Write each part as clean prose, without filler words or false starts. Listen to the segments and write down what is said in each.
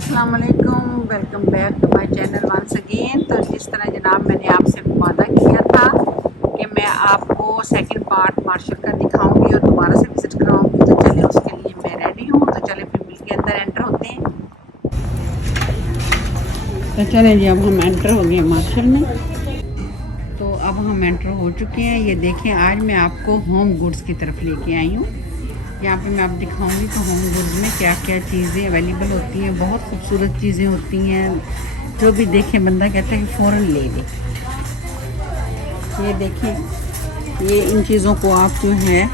अस्सलाम वालेकुम, welcome back to my channel once again. तो जिस तरह जनाब मैंने आपसे वादा किया था कि मैं आपको सेकंड पार्ट मार्शल का दिखाऊंगी और दोबारा से विज़िट कराऊंगी, तो चले उसके लिए मैं रेडी हूँ। तो चले फिर मिलके अंदर एंटर होते हैं। तो चले जी, अब हम एंटर हो गए मार्शल में। तो अब हम एंटर हो चुके हैं। ये देखें, आज मैं आपको होम गुड्स की तरफ लेके आई हूँ। यहाँ पे मैं आप दिखाऊंगी तो होम गुड्स में क्या क्या चीज़ें अवेलेबल होती हैं। बहुत खूबसूरत चीज़ें होती हैं, जो भी देखें बंदा कहता है कि फ़ौरन ले ले। ये देखें, ये इन चीज़ों को आप जो है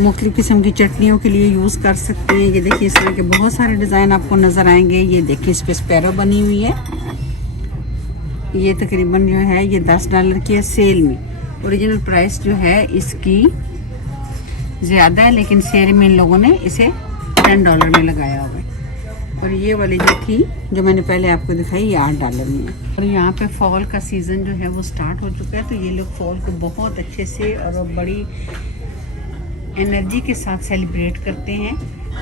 मुख्तलिफ़ किस्म की चटनियों के लिए यूज़ कर सकते हैं। ये देखिए, इस तरह के बहुत सारे डिज़ाइन आपको नज़र आएंगे। ये देखिए, इस पर स्पैरो बनी हुई है। ये तकरीबन जो है ये $10 की है सेल में। ओरिजिनल प्राइस जो है इसकी ज़्यादा है, लेकिन सेल में इन लोगों ने इसे $10 में लगाया हुआ है। और ये वाली जो थी, जो मैंने पहले आपको दिखाई, ये $8 में है। और यहाँ पे फॉल का सीज़न जो है वो स्टार्ट हो चुका है। तो ये लोग फॉल को बहुत अच्छे से और बड़ी एनर्जी के साथ सेलिब्रेट करते हैं।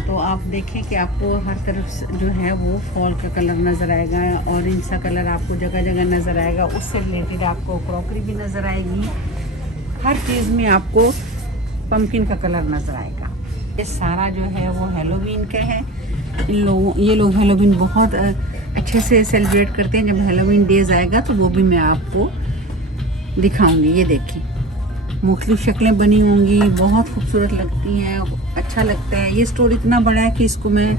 तो आप देखें कि आपको हर तरफ जो है वो फॉल का कलर नज़र आएगा, ऑरेंज सा कलर आपको जगह जगह नज़र आएगा। उससे रिलेटेड आपको क्रॉकरी भी नज़र आएगी। हर चीज़ में आपको पंपकिन का कलर नज़र आएगा। ये सारा जो है वो हेलोवीन का है। ये लोग हेलोवीन बहुत अच्छे से सेलिब्रेट करते हैं। जब हेलोवीन डेज आएगा तो वो भी मैं आपको दिखाऊंगी। ये देखिए, मुख्तलिफ शक्लें बनी होंगी, बहुत खूबसूरत लगती हैं, अच्छा लगता है। ये स्टोर इतना बड़ा है कि इसको मैं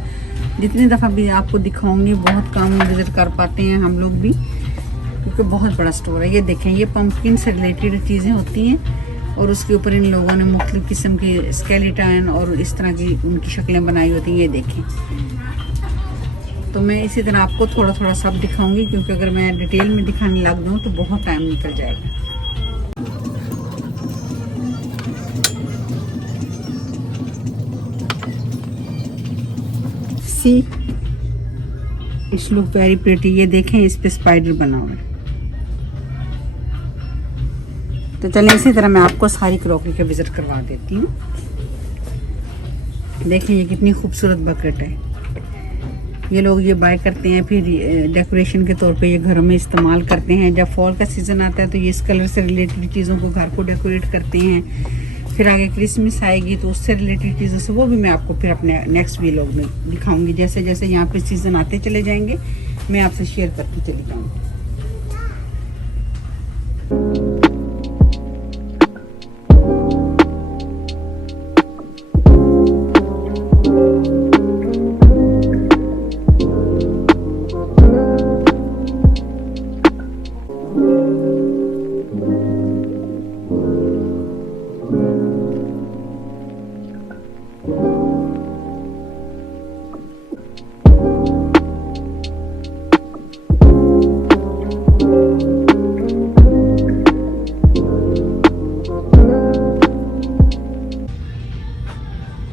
जितनी दफ़ा भी आपको दिखाऊंगी बहुत कम विज़िट कर पाते हैं हम लोग भी, क्योंकि बहुत बड़ा स्टोर है। ये देखें, ये पंपकिन से रिलेटेड चीज़ें होती हैं और उसके ऊपर इन लोगों ने मुख्तलिफ़ किस्म की स्केलेटन और इस तरह की उनकी शक्लें बनाई होती हैं। ये देखें, तो मैं इसी तरह आपको थोड़ा थोड़ा सब दिखाऊंगी, क्योंकि अगर मैं डिटेल में दिखाने लग दूँ तो बहुत टाइम निकल जाएगा। See it's look very pretty. ये देखें, इस पे स्पाइडर बना हुआ है। तो चलें, इसी तरह मैं आपको सारी क्रॉकरी का विज़िट करवा देती हूँ। देखें, ये कितनी खूबसूरत बकेट है। ये लोग ये बाय करते हैं, फिर डेकोरेशन के तौर पे ये घरों में इस्तेमाल करते हैं। जब फॉल का सीज़न आता है तो ये इस कलर से रिलेटेड चीज़ों को घर को डेकोरेट करते हैं। फिर आगे क्रिसमस आएगी तो उससे रिलेटेड चीज़ों से वो भी मैं आपको फिर अपने नेक्स्ट वीलॉग में दिखाऊंगी। जैसे जैसे यहाँ पे सीज़न आते चले जाएंगे मैं आपसे शेयर करती चली जाऊँगी।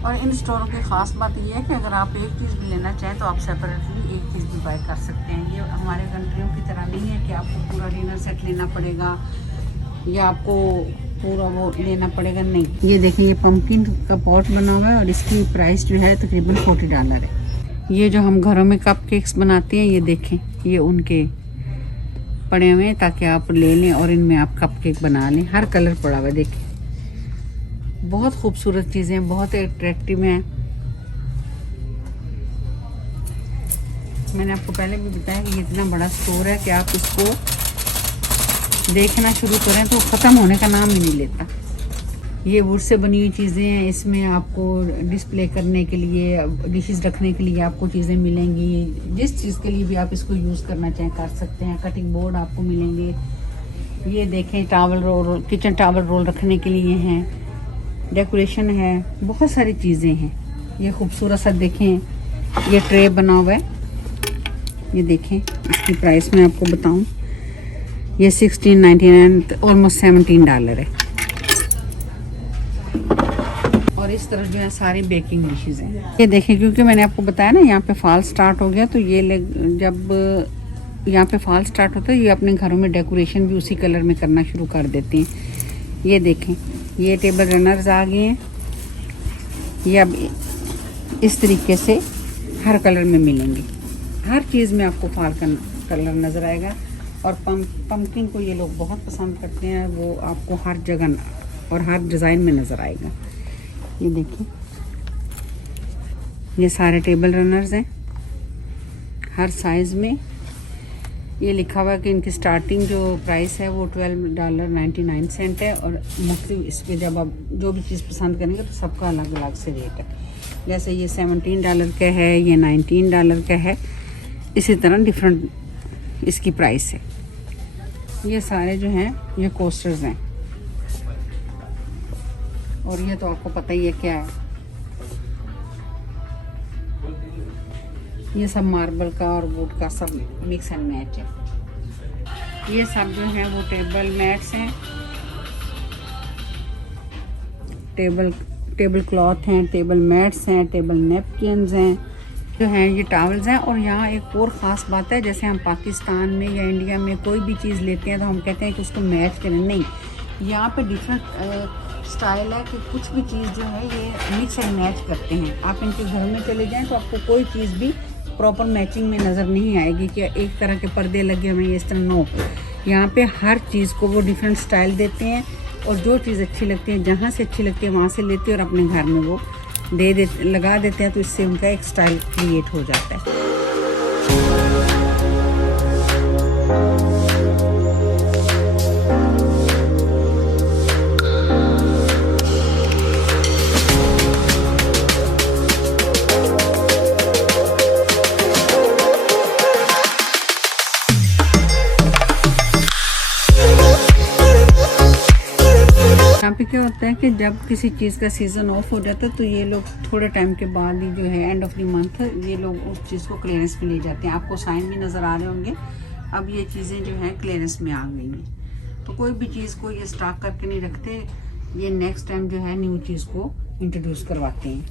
और इन स्टोरों की ख़ास बात यह है कि अगर आप एक चीज़ भी लेना चाहें तो आप सेपरेटली एक चीज़ भी बाय कर सकते हैं। ये हमारे कंट्रियों की तरह नहीं है कि आपको पूरा डिनर सेट लेना पड़ेगा या आपको पूरा वो लेना पड़ेगा, नहीं। ये देखिए, ये पंपकिन का पॉट बना हुआ है और इसकी प्राइस जो है तकरीबन $40 है। ये जो हम घरों में कप केक्स बनाते हैं, ये देखें, ये उनके पड़े हुए हैं ताकि आप ले लें और इनमें आप कप केक बना लें। हर कलर पड़ा हुआ है, देखें, बहुत खूबसूरत चीज़ें, बहुत अट्रैक्टिव हैं। मैंने आपको पहले भी बताया कि ये इतना बड़ा स्टोर है कि आप इसको देखना शुरू करें तो ख़त्म होने का नाम ही नहीं लेता। ये वुड से बनी हुई चीज़ें हैं। इसमें आपको डिस्प्ले करने के लिए, डिशेस रखने के लिए आपको चीज़ें मिलेंगी। जिस चीज़ के लिए भी आप इसको यूज़ करना चाहें कर सकते हैं। कटिंग बोर्ड आपको मिलेंगे। ये देखें, towel roll, kitchen towel roll रखने के लिए हैं। डेकोरेशन है, बहुत सारी चीज़ें हैं। ये खूबसूरत सा देखें, ये ट्रे बना हुआ है। ये देखें, इसकी प्राइस मैं आपको बताऊं, ये $16.99, ऑलमोस्ट $17 है। और इस तरफ जो है सारी बेकिंग डिशेज हैं। ये देखें, क्योंकि मैंने आपको बताया ना यहाँ पे फॉल स्टार्ट हो गया, तो ये जब यहाँ पे फॉल स्टार्ट होता है ये अपने घरों में डेकोरेशन भी उसी कलर में करना शुरू कर देते हैं। ये देखें, ये टेबल रनर्स आ गए हैं। ये अब इस तरीके से हर कलर में मिलेंगी। हर चीज़ में आपको फॉल का कलर नज़र आएगा। और पम्पकिन को ये लोग बहुत पसंद करते हैं, वो आपको हर जगह और हर डिज़ाइन में नज़र आएगा। ये देखिए, ये सारे टेबल रनर्स हैं हर साइज़ में। ये लिखा हुआ है कि इनकी स्टार्टिंग जो प्राइस है वो $12.99 है। और मुख्तलिफ इस पर जब आप जो भी चीज़ पसंद करेंगे तो सबका अलग अलग से रेट है। जैसे ये $17 का है, ये $19 का है, इसी तरह डिफरेंट इसकी प्राइस है। ये सारे जो हैं ये कोस्टर्स हैं। और ये तो आपको पता ही है क्या है, ये सब मार्बल का और वुड का सब मिक्स एंड मैच है। ये सब जो है वो टेबल मैट्स हैं, टेबल क्लॉथ हैं, टेबल मैट्स हैं, टेबल नैपकिन्स हैं, जो हैं ये टॉवल्स हैं। और यहाँ एक और ख़ास बात है, जैसे हम पाकिस्तान में या इंडिया में कोई भी चीज़ लेते हैं तो हम कहते हैं कि उसको मैच करें, नहीं, यहाँ पे डिफरेंट स्टाइल है कि कुछ भी चीज़ जो है ये मिक्स एंड मैच करते हैं। आप इनके घर में चले जाएं तो आपको कोई चीज़ भी प्रॉपर मैचिंग में नज़र नहीं आएगी कि एक तरह के पर्दे लगे हुए हैं इस तरह, नो। यहाँ पे हर चीज़ को वो डिफरेंट स्टाइल देते हैं और जो चीज़ अच्छी लगती है, जहाँ से अच्छी लगती है वहाँ से लेते हैं और अपने घर में वो लगा देते हैं, तो इससे उनका एक स्टाइल क्रिएट हो जाता है। यहाँ पे क्या होता है कि जब किसी चीज़ का सीज़न ऑफ हो जाता है तो ये लोग थोड़े टाइम के बाद ही जो है एंड ऑफ द मंथ ये लोग उस चीज़ को क्लियरेंस में ले जाते हैं। आपको साइन भी नज़र आ रहे होंगे, अब ये चीज़ें जो हैं क्लियरेंस में आ गई हैं। तो कोई भी चीज़ को ये स्टॉक करके नहीं रखते, ये नेक्स्ट टाइम जो है न्यू चीज़ को इंट्रोड्यूस करवाते हैं।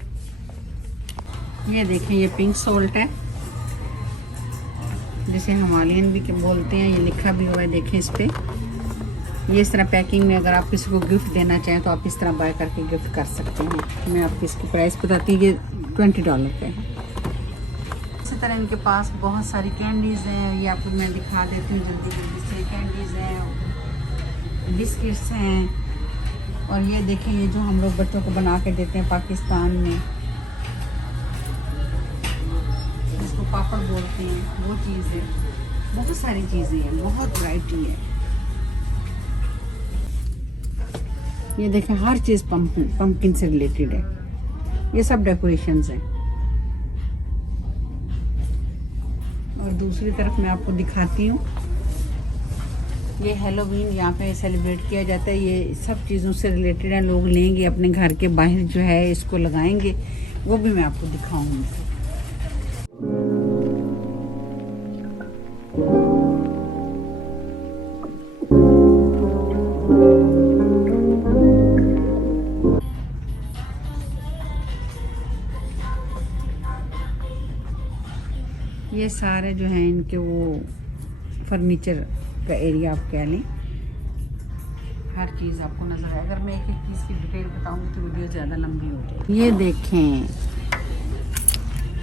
ये देखें, ये पिंक सोल्ट है जिसे हिमालयन भी बोलते हैं, ये लिखा भी हुआ है, देखें इस पर। ये इस तरह पैकिंग में अगर आप किसी को गिफ्ट देना चाहें तो आप इस तरह बाय करके गिफ्ट कर सकते हैं। मैं आपको इसकी प्राइस बताती हूँ, ये $20 का है। इसी तरह इनके पास बहुत सारी कैंडीज़ हैं, ये आपको मैं दिखा देती हूँ जल्दी जल्दी से। कैंडीज़ हैं, बिस्किट्स हैं, और ये देखें ये जो हम लोग बच्चों को बना के देते हैं पाकिस्तान में, जिसको पापड़ बोलते हैं, वो चीज़ है। बहुत सारी चीज़ें हैं, बहुत वैरायटी है। ये देखें, हर चीज़ पम्पकिन से रिलेटेड है। ये सब डेकोरेशंस हैं। और दूसरी तरफ मैं आपको दिखाती हूँ, ये हैलोवीन यहाँ पे सेलिब्रेट किया जाता है। ये सब चीज़ों से रिलेटेड है, लोग लेंगे अपने घर के बाहर जो है इसको लगाएंगे, वो भी मैं आपको दिखाऊंगी। ये सारे जो हैं इनके वो फर्नीचर का एरिया आप कह लें, हर चीज़ आपको नज़र आए। अगर मैं एक एक चीज़ की डिटेल बताऊंगी तो वीडियो ज़्यादा लंबी हो जाएगी। ये देखें,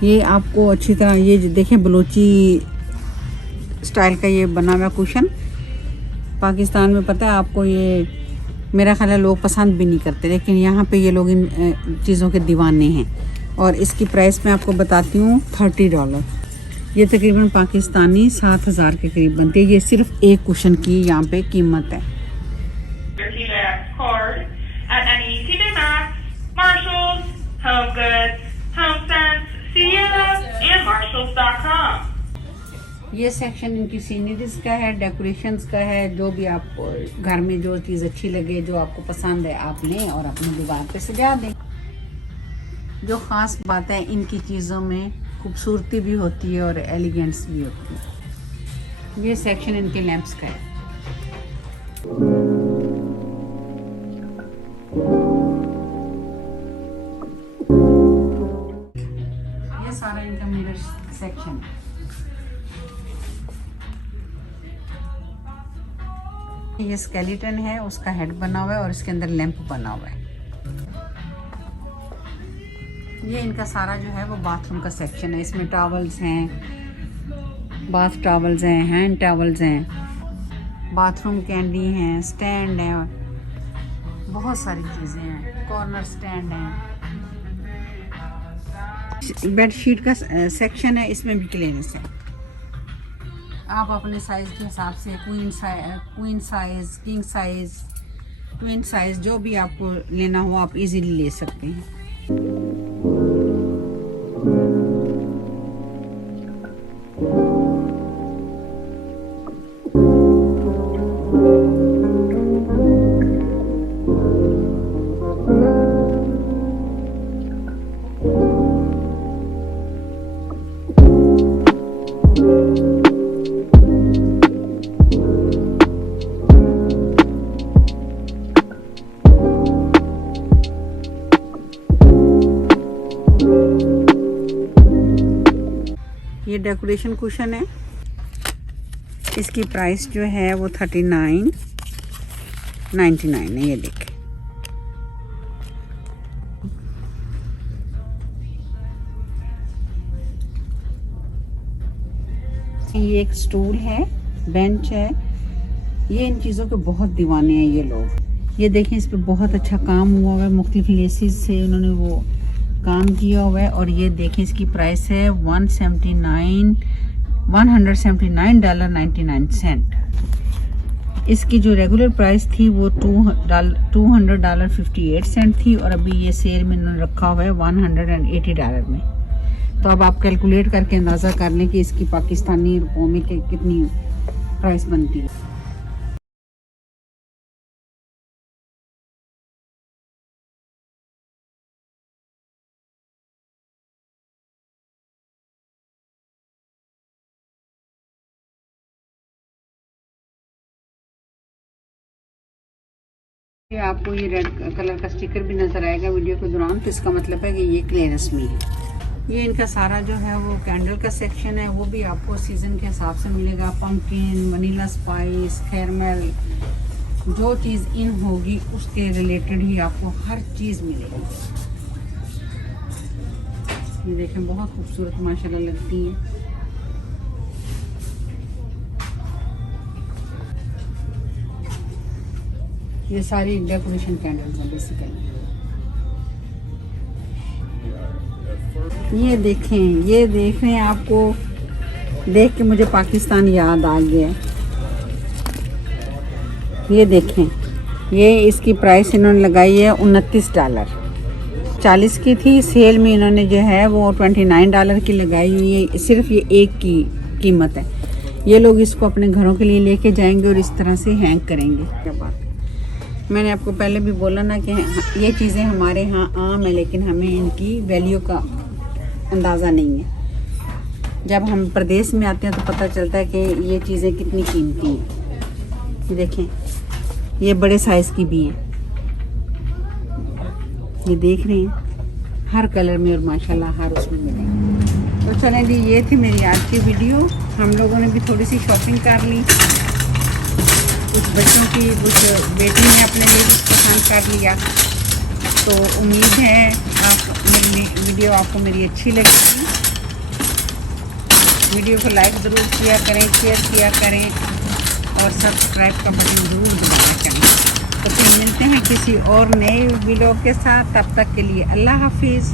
ये आपको अच्छी तरह ये देखें, बलोची स्टाइल का ये बना हुआ कुशन। पाकिस्तान में पता है आपको, ये मेरा ख्याल है लोग पसंद भी नहीं करते, लेकिन यहाँ पे ये लोग इन चीज़ों के दीवाने हैं। और इसकी प्राइस मैं आपको बताती हूँ, $30। ये तकरीबन पाकिस्तानी 7,000 के करीब बनती है। ये सिर्फ एक कुशन की यहाँ पे कीमत है। ये सेक्शन इनकी सीनरीज का है, डेकोरेशंस का है। जो भी आपको घर में जो चीज़ अच्छी लगे, जो आपको पसंद है, आप लें और अपनी दीवार पे सजा दें। जो ख़ास बात है, इनकी चीज़ों में खूबसूरती भी होती है और एलिगेंस भी होती है। ये सेक्शन इनके लैंप्स का है। ये सारा इनका मिरर सेक्शन है। ये स्केलेटन है, उसका हेड बना हुआ है और इसके अंदर लैंप बना हुआ है। ये इनका सारा जो है वो बाथरूम का सेक्शन है। इसमें टॉवल्स हैं, बाथ टॉवल्स हैं, हैंड टॉवल्स हैं, बाथरूम कैंडी हैं, स्टैंड है, बहुत सारी चीज़ें हैं, कॉर्नर स्टैंड है। बेडशीट का सेक्शन है, इसमें भी क्लीयरेंस है। आप अपने साइज़ के हिसाब से queen size, king size, twin size जो भी आपको लेना हो आप इजीली ले सकते हैं। ये डेकोरेशन कुशन है, इसकी प्राइस जो है वो 39.99 है। ये देखें, ये एक स्टूल है, बेंच है। ये इन चीज़ों के बहुत दीवाने हैं ये लोग। ये देखें, इस पे बहुत अच्छा काम हुआ हुआ है, मुख्तलिफ लेसेस से उन्होंने वो काम किया हुआ है। और ये देखें, इसकी प्राइस है $179.99। इसकी जो रेगुलर प्राइस थी वो $200.58 थी और अभी ये सेल में इन्होंने रखा हुआ है $180 में। तो अब आप कैलकुलेट करके अंदाज़ा कर लें कि इसकी पाकिस्तानी रुपयों में कितनी प्राइस बनती है। आपको ये रेड कलर का स्टिकर भी नज़र आएगा वीडियो के दौरान, तो इसका मतलब है कि ये क्लियरेंस में है। ये इनका सारा जो है वो कैंडल का सेक्शन है, वो भी आपको सीज़न के हिसाब से मिलेगा। पम्पकिन, वनीला स्पाइस, कैरमल, जो चीज़ इन होगी उसके रिलेटेड ही आपको हर चीज़ मिलेगी। ये देखें, बहुत खूबसूरत माशाल्लाह लगती है। ये सारी डेकोरेशन कैंडल्स हैं बेसिकली। ये देखें, ये देख रहे हैं, आपको देख के मुझे पाकिस्तान याद आ गया। ये देखें, ये इसकी प्राइस इन्होंने लगाई है $29। 40 की थी, सेल में इन्होंने जो है वो $29 की लगाई हुई है। सिर्फ ये एक की कीमत है। ये लोग इसको अपने घरों के लिए लेके जाएंगे और इस तरह से हैंग करेंगे। क्या बात, मैंने आपको पहले भी बोला ना कि ये चीज़ें हमारे यहाँ आम है, लेकिन हमें इनकी वैल्यू का अंदाज़ा नहीं है। जब हम प्रदेश में आते हैं तो पता चलता है कि ये चीज़ें कितनी कीमती हैं। देखें, ये बड़े साइज़ की भी हैं, ये देख रहे हैं, हर कलर में और माशाल्लाह हर उसमें मिलेंगे। तो चलें जी, ये थी मेरी आज की वीडियो। हम लोगों ने भी थोड़ी सी शॉपिंग कर ली, कुछ बच्चों की, कुछ बेटी ने अपने लिए भी पसंद कर लिया। तो उम्मीद है आप मेरी वीडियो आपको मेरी अच्छी लगेगी। वीडियो को लाइक ज़रूर किया करें, शेयर किया करें और सब्सक्राइब का बटन ज़रूर दबाना करें। तो फिर मिलते हैं किसी और नए वीडियो के साथ। तब तक के लिए अल्लाह हाफिज़।